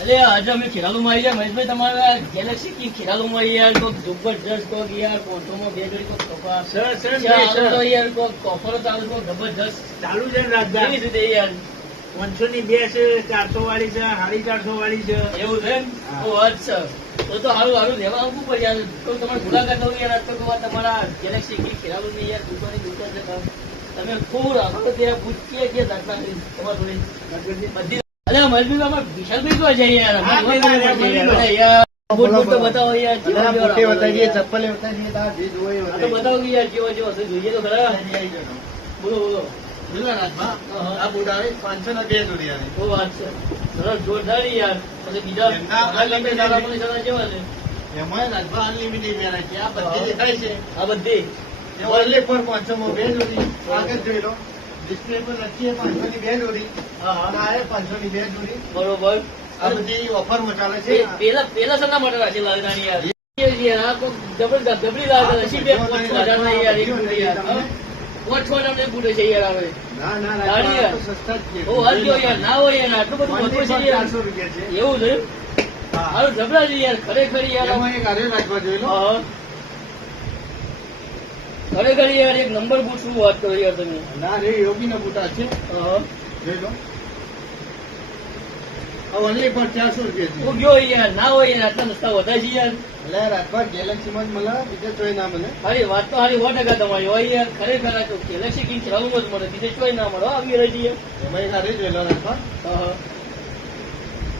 અલે આજે અમે ખેરાલુમાં આવી ગયા. મહેશભાઈ તમારા ગેલેક્સી કી ખેરાલુમાં યાર કોક જબરજસ્ત કોક યાર કોન્ટોમાં બે જોડી કોક કપા સર સર યાર કોક કોફરો ચાલુ કોક જબરજસ્ત. ચાલુ છે ને કેવી રીતે યાર? પાંચસો ની બે છે ચારસો વાળી છે સાડી ચારસો વાળી છે. એવું છે. ઓ અચ્છા. તો તો હારું હારું. લેવા આવવું પડે યાર. તો તમારે મુલાકાત લઉં યાર. આજ તો કહું તમારા ગેલેક્સી કી ખેરાલુની યાર દુકાનની દુકાન છે. તમે- ખૂબ રાખો ત્યાં પૂછીએ કે દાખલા તમારી બધી અલે મહેશભાઈ અમારે વિશાલભાઈ તે લો. યાર બતાવો યાર. યાર. જોવે. બતાવો યાર જેવા જેવા જોઈએ તો ખરા. બોલો બોલો. પાંચસો છે જોરદાર યાર. પછી બીજા જેવા એમાં રાજભા અનલિમિટેડ વેરાયટી આ બધી દેખાય છે. આ બધી. only for 500 બે જોડી. આગળ જોઈ લો. ડિસ્પ્લે પર લખીએ પાંચસો ની બે એ પાંચસો ની બે જોડી. બરોબર. આ બધી ઓફર ચાલે છે. પેલા પેલા સના માટે રાખી લાગવાની યાર? એ જ યાર આ કોક જબરદસ્ત જબરી લાગે હસી બે પાંચ હજાર ના યાર છ યાર આવે ના. સસ્તા જ છે. ઓ હાલ યાર ના હોય યાર આટલું બધું વધુ છે યાર. 400 રૂપિયા છે. એવું છે? હારું જબરા છે યાર ખરેખર યાર. એમાં એક આર્ય રાજભા જોઈ લો હા. ખરેખર યાર એક નંબર બૂટ શું વાત કરો યાર તમે? ના રે યોગી ના બુટા છે. હા. જોઈ લો. આ only for 400 રૂપિયા છે. ગયો યાર ના હોય યાર આટલા રસ્તા વધારે છે યાર. એટલે રાજભા ગેલેક્સી જ મળે બીજે તોય ના મળે. હારી વાત તો સારી સો ટકા તમારી હોય યાર. ખરેખર આ તો ગેલેક્સી કિંગ ખેલાવું જ મળે બીજે ના મળે આવી રહી છે. એમાં એક આર્ય જોઈ લો હા.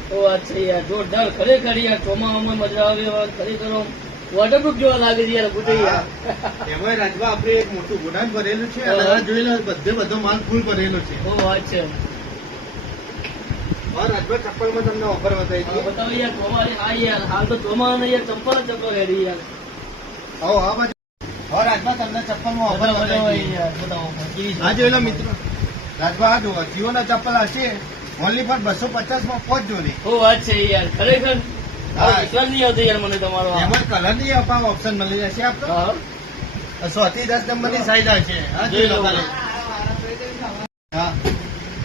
તો વાત છે યાર જોરદાર ખરેખર યાર ચોમાસામાં મજા આવે ખરેખર વોટરપ્રૂફ જોવા લાગે છે યાર બુટે એમાં રાજવા આપણે એક મોટું ગોડાઉન ભરેલું છે અને જોઈ લો બધે બધો માલ ફૂલ ભરેલો છે. ઓ વાત છે. હા રાજભા ચપ્પલમાં તમને ઓફર બતાવી બતાવો યાર ચોમાસી હા યાર હાલ તો યાર યાર. બાજુ હા રાજભા તમને ચપ્પલમાં ઓફર બતાવો બતાવો યાર હા મિત્રો. રાજભા આ જુઓ જીઓના ચપ્પલ હશે. ઓનલી પર બસો પચાસમાં પોચ જોડી. બહુ વાત છે યાર ખરેખર? હા. વિશ્વાસ નહીં આવતો યાર મને તમારો એમાં કલરની ઓપ્શન મળી જશે આપતો? સો થી દસ નંબરની સાઈઝ હશે હા જોઈ લો હા.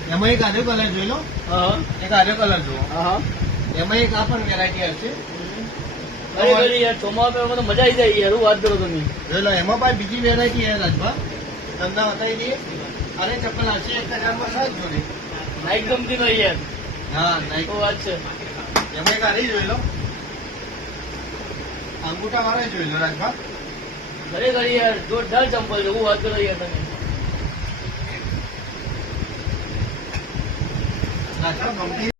એમાં એક આધો કલર જોઈ લો. હા એક આધો કલર જુઓ. એમાં એક આ પણ વેરાયટી હશે ખરેખર યાર ચોમાસા તો મજા આવી જાય યાર હું વાત કરો તમે જોઈ લો એમાં પણ બીજી વેરાયટી યાર રાજભા તમને બતાવી દઈએ. અને ચપ્પલ હશે એક હજારમાં સાત જોડી. નાઇક ગમતી નહીં યાર. હા નાઇક વાત છે? એમાં એક આ જોઈ લો. અંગૂઠા મારે જોઈ લો રાજભા. ખરેખર યાર જોરદાર ચંપલ છે હું વાત કરો યાર તમે. રાજભા